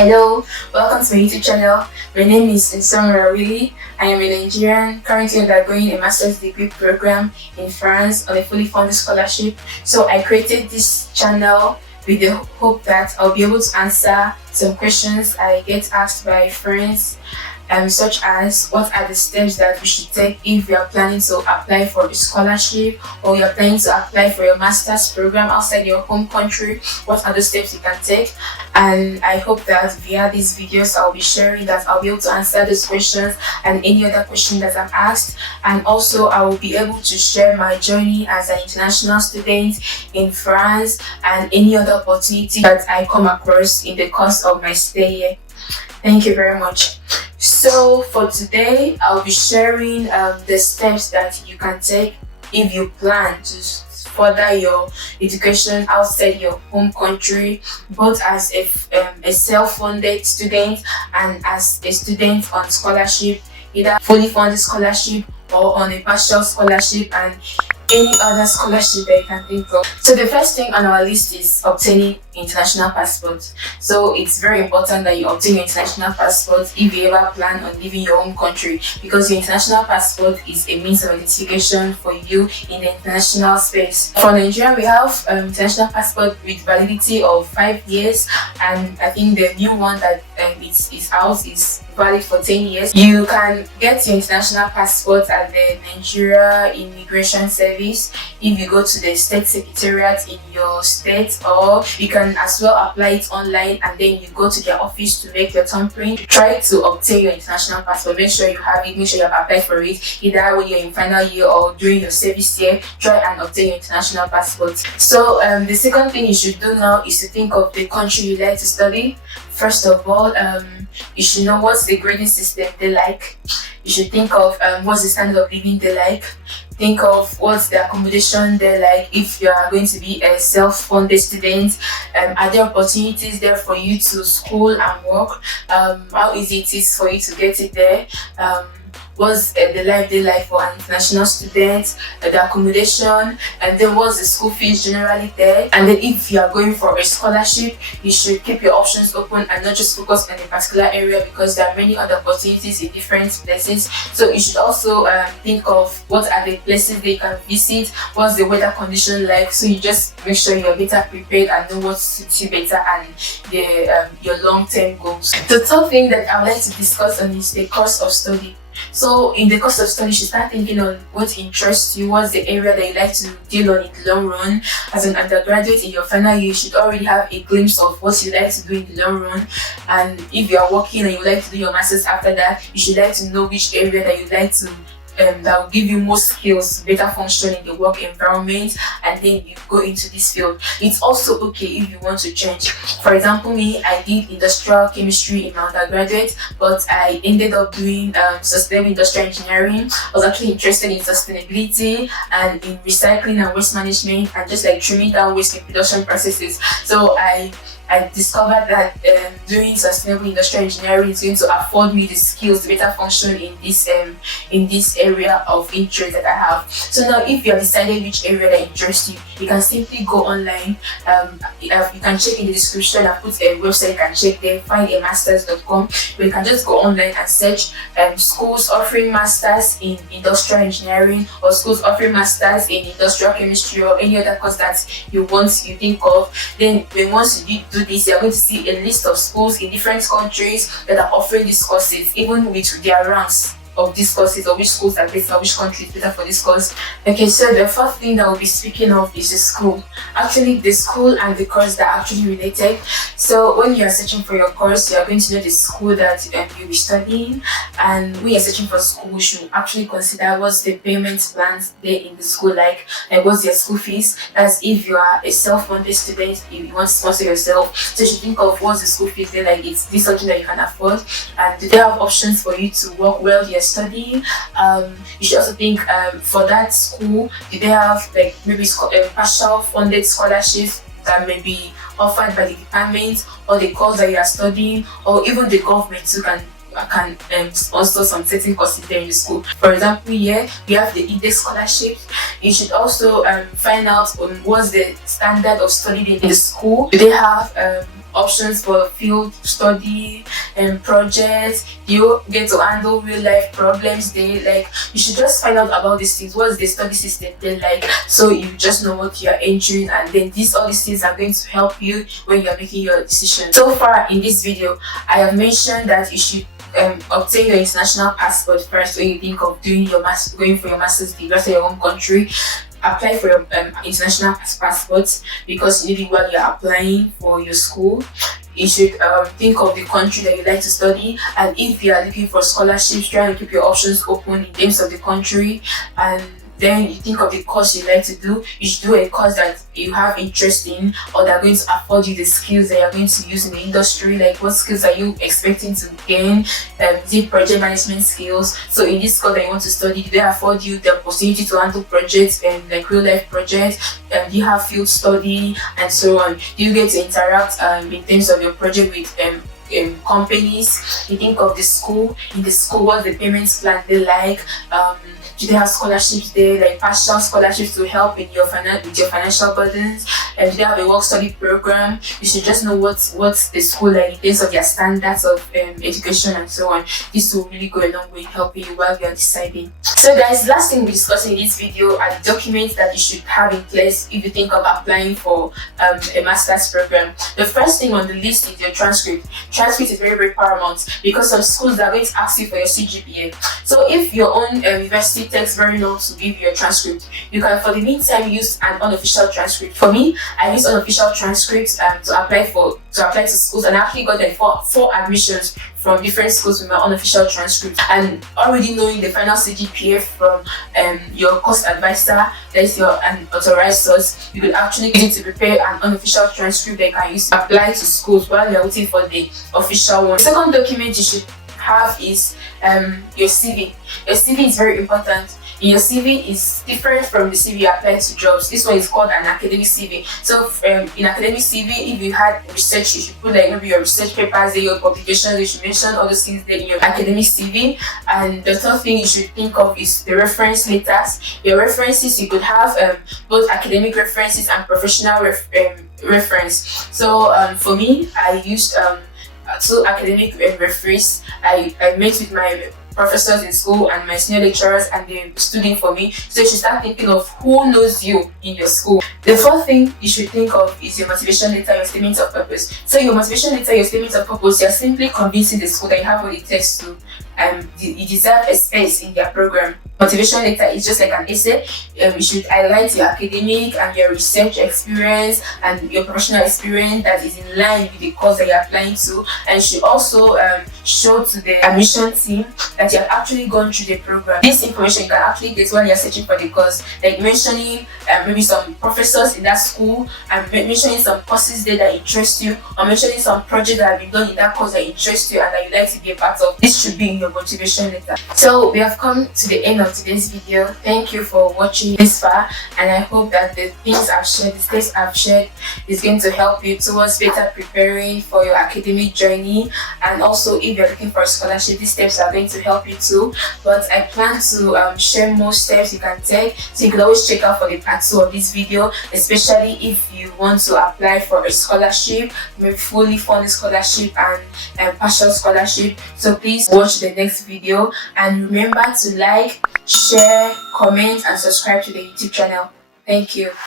Hello, welcome to my YouTube channel. My name is nsonguruawill. I am a Nigerian currently undergoing a master's degree program in France on a fully funded scholarship. So I created this channel with the hope that I'll be able to answer some questions I get asked by friends, such as what are the steps that we should take if we are planning to apply for a scholarship or you are planning to apply for your master's program outside your home country. What are the steps you can take? And I hope that via these videos I'll be sharing that I'll be able to answer these questions and any other question that I'm asked, and also I will be able to share my journey as an international student in France and any other opportunity that I come across in the course of my stay here. Thank you very much. So for today, I'll be sharing the steps that you can take if you plan to further your education outside your home country, both as a self-funded student and as a student on scholarship, either fully funded scholarship or on a partial scholarship, and any other scholarship that you can think of. So the first thing on our list is obtaining international passport. So it's very important that you obtain your international passport if you ever plan on leaving your home country, because your international passport is a means of identification for you in the international space. For Nigeria, we have international passport with validity of 5 years, and I think the new one that is out is valid for 10 years. You can get your international passport at the Nigeria Immigration Service if you go to the state secretariat in your state, or you can as well apply it online and then you go to their office to make your thumbprint. Try to obtain your international passport. Make sure you have it, make sure you have applied for it, either when you're in final year or during your service year. Try and obtain your international passport. So the second thing you should do now is to think of the country you like to study. First of all, you should know what's the grading system they like. You should think of what's the standard of living they like. Think of what's the accommodation they like. If you are going to be a self-funded student, are there opportunities there for you to school and work? How easy it is for you to get it there? What's the life they like for an international student, the accommodation, and then what's the school fees generally there? And then if you are going for a scholarship, you should keep your options open and not just focus on a particular area, because there are many other opportunities in different places. So you should also think of what are the places they can visit, what's the weather condition like, so you just make sure you're better prepared and know what suits you better and your long-term goals. The third thing that I would like to discuss on is the course of study. So in the course of study, you should start thinking on what interests you, what's the area that you like to deal on in the long run. As an undergraduate in your final year, you should already have a glimpse of what you like to do in the long run. And if you are working and you like to do your masters after that, you should like to know which area that you like to that will give you more skills to better function in the work environment, and then you go into this field. It's also okay if you want to change. For example, me, I did industrial chemistry in my undergraduate, but I ended up doing sustainable industrial engineering. I was actually interested in sustainability and in recycling and waste management, and just like trimming down waste in production processes. So I discovered that doing sustainable industrial engineering is going to afford me the skills to better function in this area of interest that I have. So now, if you have decided which area that interests you, you can simply go online. You can check in the description. I put a website you can check there, findamasters.com, where you can just go online and search schools offering masters in industrial engineering, or schools offering masters in industrial chemistry, or any other course that you think of. Then once you do this, you're going to see a list of schools in different countries that are offering these courses, even with their ranks of these courses, or which schools are better, which country is better for this course. Okay, so the first thing that we'll be speaking of is the school. Actually, the school and the course that are actually related. So when you're searching for your course, you're going to know the school that you'll be studying, and when you're searching for school, you should actually consider what's the payment plans there in the school like, and what's their school fees. That's if you are a self-funded student, if you want to sponsor yourself. So you should think of what's the school fees there like. Is this something that you can afford, and do they have options for you to work well you're studying? You should also think for that school, do they have like maybe partial funded scholarships that may be offered by the department or the course that you are studying, or even the government who can sponsor some certain courses there in the school. For example, here we have the IDE scholarships. You should also find out what's the standard of study in the school. Do they have options for field study and projects? Do you get to handle real life problems there? Like, you should just find out about these things. What's the study system they like, so you just know what you're entering, and then all these things are going to help you when you're making your decision. So far in this video, I have mentioned that you should obtain your international passport first when you think of doing your going for your master's degree outside your home country. Apply for your international passport, because you need it while you're applying for your school. You should think of the country that you like to study, and if you are looking for scholarships, try and keep your options open in terms of the country. And then you think of the course you like to do. You should do a course that you have interest in, or that are going to afford you the skills that you're going to use in the industry. Like, what skills are you expecting to gain? The project management skills. So in this course that you want to study, do they afford you the opportunity to handle projects and like real life projects? Do you have field study and so on? Do you get to interact in terms of your project with companies? You think of the school. In the school, what's the payments plan they like? Do they have scholarships there, like partial scholarships to help in your with your financial burdens? And do they have a work study program? You should just know what's the school like in terms of their standards of education and so on. This will really go a long way in helping you while you are deciding. So guys, last thing we're discussing in this video are the documents that you should have in place if you think of applying for a master's program. The first thing on the list is your transcript. Transcript is very, very paramount, because some schools are going to ask you for your CGPA. So if your own university takes very long to give you a transcript, you can for the meantime use an unofficial transcript. For me, I use unofficial transcripts to apply to schools, and I actually got like four admissions from different schools with my unofficial transcript. And already knowing the final CGPA from your course advisor, that's your authorized source, you could actually use it to prepare an unofficial transcript that you can use to apply to schools while you're waiting for the official one. The second document you should have is your CV. Your CV is very important. Your CV is different from the CV you apply to jobs. This one is called an academic CV. So in academic CV, if you had research, you should put like maybe your research papers there, your publications. You should mention all those things there in your academic CV. And the third thing you should think of is the reference letters. Your references, you could have both academic references and professional reference. So for me, I used 2 academic referees. I met with my professors in school and my senior lecturers, and they stood in for me. So you should start thinking of who knows you in your school. The fourth thing you should think of is your motivation letter, your statement of purpose. So your motivation letter, your statement of purpose, you're simply convincing the school that you have what it takes to you deserve a space in their program. Motivation letter is just like an essay. You should highlight your academic and your research experience and your professional experience that is in line with the course that you're applying to, and you should also show to the admission team that you have actually gone through the program. This information you can actually get while you're searching for the course, like mentioning maybe some professors in that school, and mentioning some courses there that interest you, or mentioning some projects that have been done in that course that interest you and that you like to be a part of. This should be in your motivation letter. So we have come to the end of today's video. Thank you for watching this far, and I hope that the things I've shared, the steps I've shared, is going to help you towards better preparing for your academic journey. And also, if you're looking for a scholarship, these steps are going to help you too. But I plan to share more steps you can take, so you can always check out for the part 2 of this video, especially if you want to apply for a scholarship, maybe fully funded scholarship and partial scholarship. So please watch the next video, and remember to like, share, comment, and subscribe to the YouTube channel. Thank you.